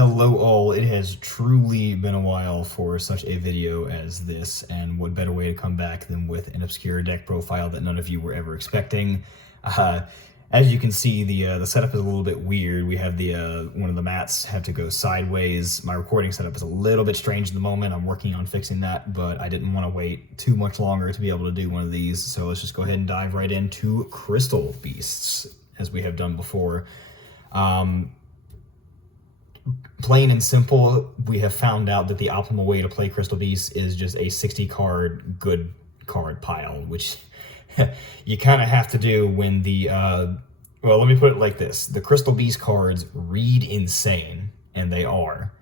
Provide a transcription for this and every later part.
Hello all, it has truly been a while for such a video as this, and what better way to come back than with an obscure deck profile that none of you were ever expecting. As you can see, the setup is a little bit weird. We have one of the mats had to go sideways. My recording setup is a little bit strange at the moment. I'm working on fixing that, but I didn't want to wait too much longer to be able to do one of these, so let's just go ahead and dive right into Crystal Beasts, as we have done before. Plain and simple, we have found out that the optimal way to play Crystal Beasts is just a 60 card good card pile, which you kind of have to do when well, let me put it like this. The Crystal Beast cards read insane, and they are.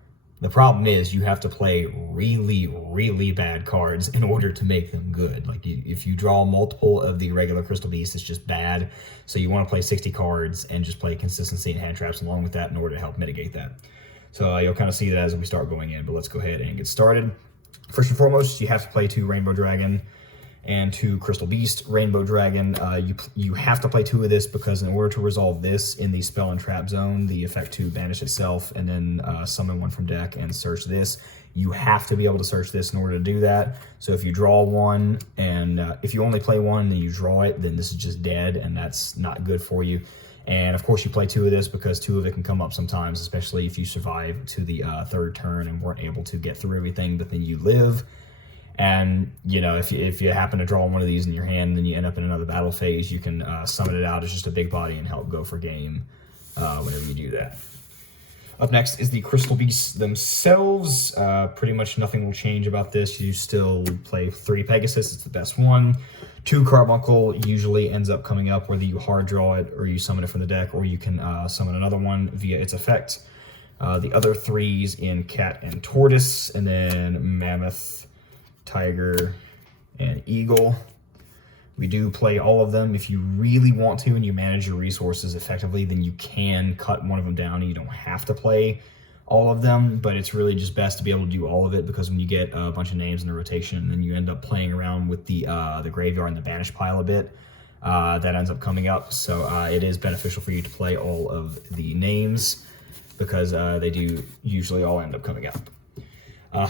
The problem is you have to play really, really bad cards in order to make them good. Like, if you draw multiple of the regular Crystal Beasts, it's just bad. So you want to play 60 cards and just play consistency and hand traps along with that in order to help mitigate that. So you'll kind of see that as we start going in, but let's go ahead and get started. First and foremost, you have to play 2 Rainbow Dragon and 2 Crystal Beast. Rainbow Dragon, you have to play 2 of this because in order to resolve this in the spell and trap zone, the effect to banish itself and then summon one from deck and search this, you have to be able to search this in order to do that. So if you draw one and if you only play one and then you draw it, then this is just dead and that's not good for you. And of course you play 2 of this because 2 of it can come up sometimes, especially if you survive to the 3rd turn and weren't able to get through everything, but then you live. And, you know, if you happen to draw one of these in your hand, then you end up in another battle phase, you can summon it out as just a big body and help go for game whenever you do that. Up next is the Crystal Beasts themselves. Pretty much nothing will change about this. You still play 3 Pegasus, it's the best one. 2 Carbuncle usually ends up coming up, whether you hard draw it or you summon it from the deck, or you can summon another one via its effect. The other 3s in Cat and Tortoise, and then Mammoth, Tiger, and Eagle. We do play all of them. If you really want to and you manage your resources effectively, then you can cut one of them down and you don't have to play all of them, but it's really just best to be able to do all of it, because when you get a bunch of names in a rotation and then you end up playing around with the graveyard and the banish pile a bit, that ends up coming up. So it is beneficial for you to play all of the names because they do usually all end up coming up.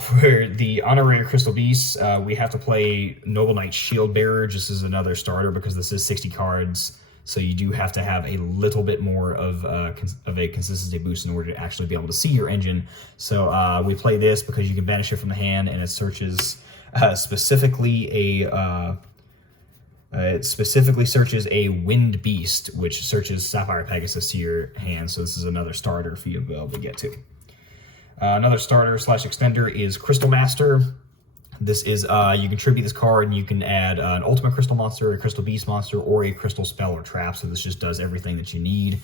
For the Honorary Crystal Beasts, we have to play Noble Knight Shieldbearer just as another starter because this is 60 cards, so you do have to have a little bit more of a consistency boost in order to actually be able to see your engine. So we play this because you can banish it from the hand, and it searches specifically searches a Wind Beast, which searches Sapphire Pegasus to your hand, so this is another starter for you to be able to get to. Another starter / extender is Crystal Master. This is, you can tribute this card and you can add an Ultimate Crystal Monster, a Crystal Beast Monster, or a Crystal Spell or Trap, so this just does everything that you need.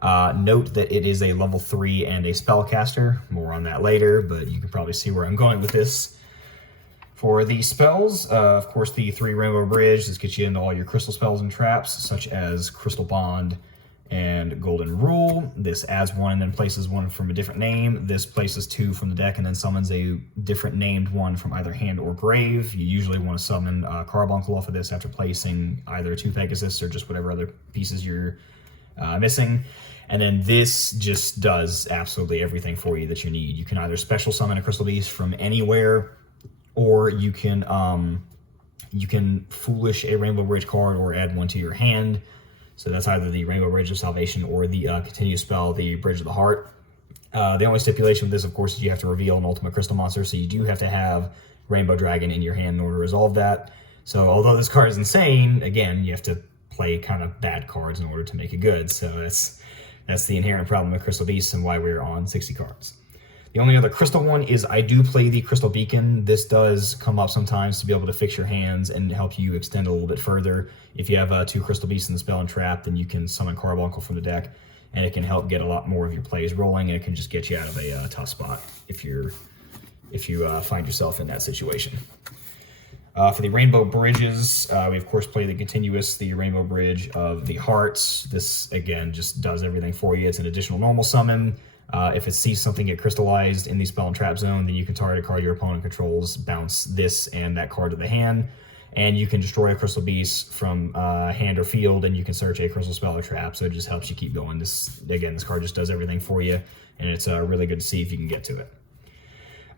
Note that it is a level 3 and a Spellcaster. More on that later, but you can probably see where I'm going with this. For the spells, of course, the 3 Rainbow Bridge. This gets you into all your crystal spells and traps, such as Crystal Bond and Golden Rule. This adds 1 and then places 1 from a different name. This places 2 from the deck and then summons a different named one from either hand or grave. You usually want to summon Carbuncle off of this after placing either 2 Pegasus or just whatever other pieces you're missing. And then this just does absolutely everything for you that you need. You can either special summon a Crystal Beast from anywhere, or you can Foolish a Rainbow Bridge card or add 1 to your hand. So that's either the Rainbow Bridge of Salvation or the continuous spell, the Bridge of the Heart. The only stipulation with this, of course, is you have to reveal an Ultimate Crystal Monster, so you do have to have Rainbow Dragon in your hand in order to resolve that. So although this card is insane, again, you have to play kind of bad cards in order to make it good. So that's the inherent problem with Crystal Beasts and why we're on 60 cards. The only other crystal one is I do play the Crystal Beacon. This does come up sometimes to be able to fix your hands and help you extend a little bit further. If you have 2 Crystal Beasts in the spell and trap, then you can summon Carbuncle from the deck, and it can help get a lot more of your plays rolling, and it can just get you out of a tough spot if you find yourself in that situation. For the Rainbow Bridges, we of course play the continuous, the Rainbow Bridge of the Hearts. This, again, just does everything for you. It's an additional normal summon. If it sees something get crystallized in the spell and trap zone, then you can target a card your opponent controls, bounce this and that card to the hand, and you can destroy a Crystal Beast from hand or field, and you can search a Crystal Spell or Trap, so it just helps you keep going. This card just does everything for you, and it's really good to see if you can get to it.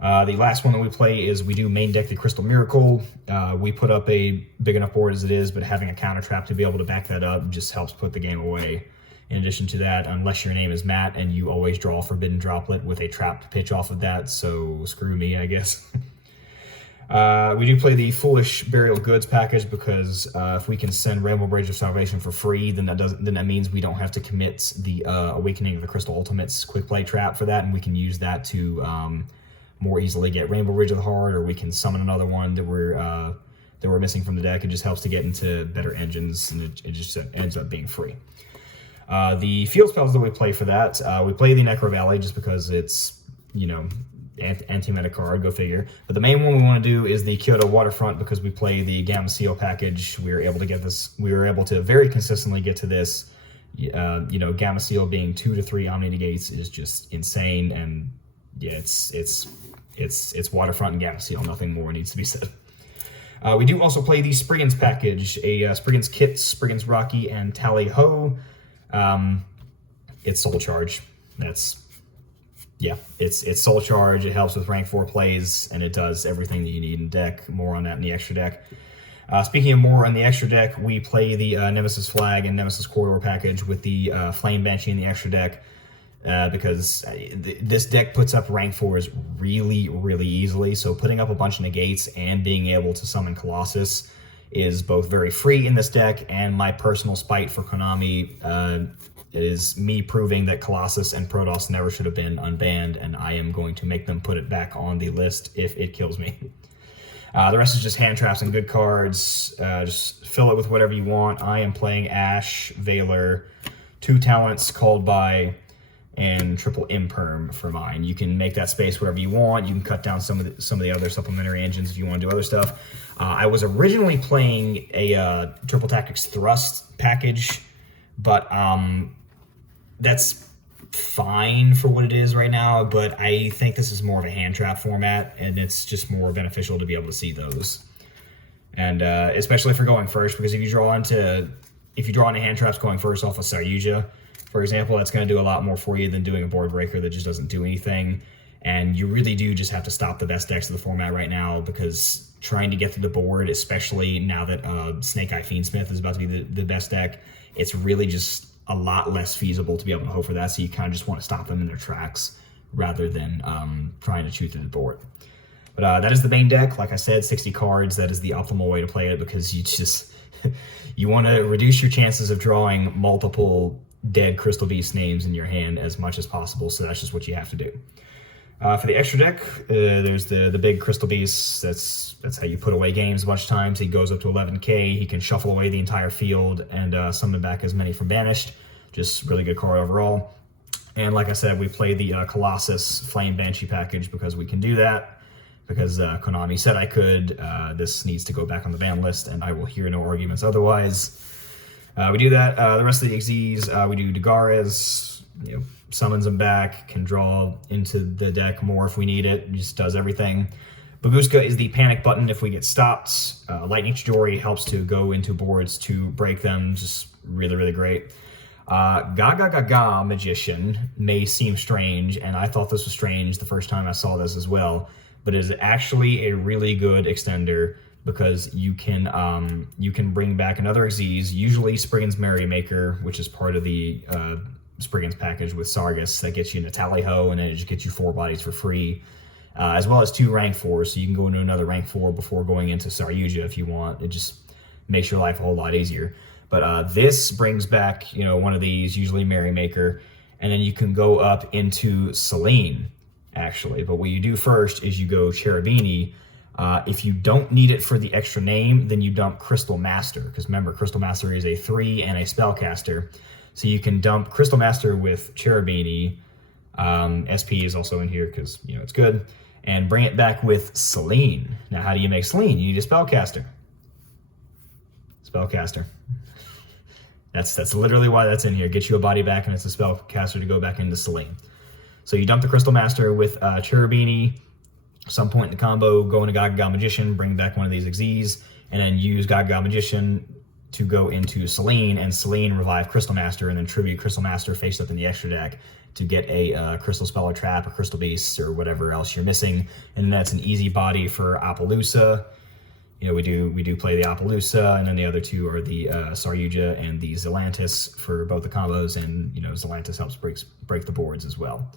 The last one that we play is we do main deck the Crystal Miracle. We put up a big enough board as it is, but having a counter trap to be able to back that up just helps put the game away. In addition to that, unless your name is Matt and you always draw Forbidden Droplet with a trap to pitch off of that, so screw me, I guess. We do play the Foolish Burial Goods package because if we can send Rainbow Bridge of Salvation for free, then that means we don't have to commit the Awakening of the Crystal Ultimates quick play trap for that, and we can use that to more easily get Rainbow Bridge of the Heart, or we can summon another one that we're missing from the deck. It just helps to get into better engines, and it just ends up being free. The field spells that we play for that, we play the Necro Valley just because it's, you know, anti-meta card, go figure. But the main one we want to do is the Kyoto Waterfront because we play the Gamma Seal package. We were able to get this. We were able to very consistently get to this. You know, Gamma Seal being 2 to 3 Omni Negates is just insane, and yeah, it's Waterfront and Gamma Seal. Nothing more needs to be said. We do also play the Spriggans package, a Spriggans Kit, Spriggans Rocky, and Tally Ho. It's Soul Charge. It's Soul Charge. It helps with rank 4 plays, and it does everything that you need in deck. More on that in the extra deck. Speaking of more on the extra deck, we play the Nemesis Flag and Nemesis Corridor package with the Flame Banshee in the extra deck because this deck puts up rank 4s really, really easily. So putting up a bunch of negates and being able to summon Colossus is both very free in this deck, and my personal spite for Konami is me proving that Colossus and Protoss never should have been unbanned, and I am going to make them put it back on the list if it kills me. The rest is just hand traps and good cards. Just fill it with whatever you want. I am playing Ash, Valor, 2 talents, Called By, and triple Imperm for mine. You can make that space wherever you want. You can cut down some of the other supplementary engines if you want to do other stuff. I was originally playing a Triple Tactics Thrust package, but that's fine for what it is right now, but I think this is more of a hand trap format, and it's just more beneficial to be able to see those. And especially if you're going first, because if you draw into hand traps going first off of Saryuja, for example, that's going to do a lot more for you than doing a board breaker that just doesn't do anything. And you really do just have to stop the best decks of the format right now, because trying to get to the board, especially now that Snake Eye Fiendsmith is about to be the best deck, it's really just a lot less feasible to be able to hope for that. So you kind of just want to stop them in their tracks rather than trying to chew through the board. But that is the main deck. Like I said, 60 cards. That is the optimal way to play it, because you want to reduce your chances of drawing multiple dead Crystal Beast names in your hand as much as possible. So that's just what you have to do. For the extra deck, there's the big Crystal Beast. That's how you put away games a bunch of times. He goes up to 11k. He can shuffle away the entire field and summon back as many from Banished. Just really good card overall. And like I said, we play the Colossus Flame Banshee package because we can do that. Because Konami said I could. This needs to go back on the ban list, and I will hear no arguments otherwise. We do that. The rest of the XZs, we do Dagares, summons them back, can draw into the deck more if we need it, just does everything. Baguska is the panic button if we get stopped. Lightning Chidori helps to go into boards to break them, just really, really great. Gaga Magician may seem strange, and I thought this was strange the first time I saw this as well, but it is actually a really good extender, because you can bring back another XYZ, usually Spriggans Merrymaker, which is part of the Spriggans package with Sargus that gets you into Tally Ho, and then it just gets you 4 bodies for free, as well as 2 rank 4s, so you can go into another rank 4 before going into Saryuja if you want. It just makes your life a whole lot easier. But this brings back, one of these, usually Merrymaker, and then you can go up into Selene, actually. But what you do first is you go Cherubini. If you don't need it for the extra name, then you dump Crystal Master, because remember, Crystal Master is a 3 and a spellcaster. So you can dump Crystal Master with Cherubini. SP is also in here because, it's good. And bring it back with Selene. Now, how do you make Selene? You need a spellcaster. Spellcaster. That's literally why that's in here. Get you a body back, and it's a spellcaster to go back into Selene. So you dump the Crystal Master with Cherubini. Some point in the combo, go into Gaga Magician, bring back one of these XZs, and then use God Magician to go into Selene, and Selene revive Crystal Master, and then tribute Crystal Master face up in the extra deck to get a Crystal Spell or Trap, a Crystal Beast, or whatever else you're missing. And then that's an easy body for Apollousa. You know, we do play the Apollousa, and then the other two are the Saryuja and the Zelantis for both the combos, and you know, Zelantis helps break the boards as well.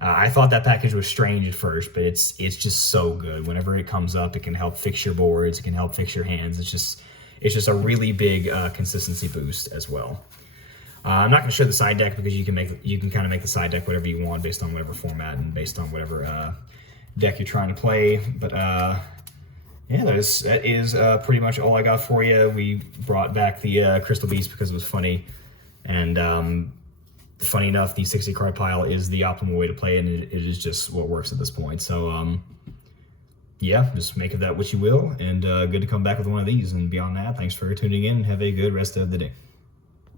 I thought that package was strange at first, but it's just so good. Whenever it comes up, it can help fix your boards, it can help fix your hands. It's just a really big consistency boost as well. I'm not going to show the side deck because you can kind of make the side deck whatever you want based on whatever format and based on whatever deck you're trying to play. But yeah, that is pretty much all I got for you. We brought back the Crystal Beast because it was funny, and funny enough, the 60 card pile is the optimal way to play it, and it is just what works at this point. So yeah, just make of that what you will, and good to come back with one of these. And beyond that, thanks for tuning in. Have a good rest of the day.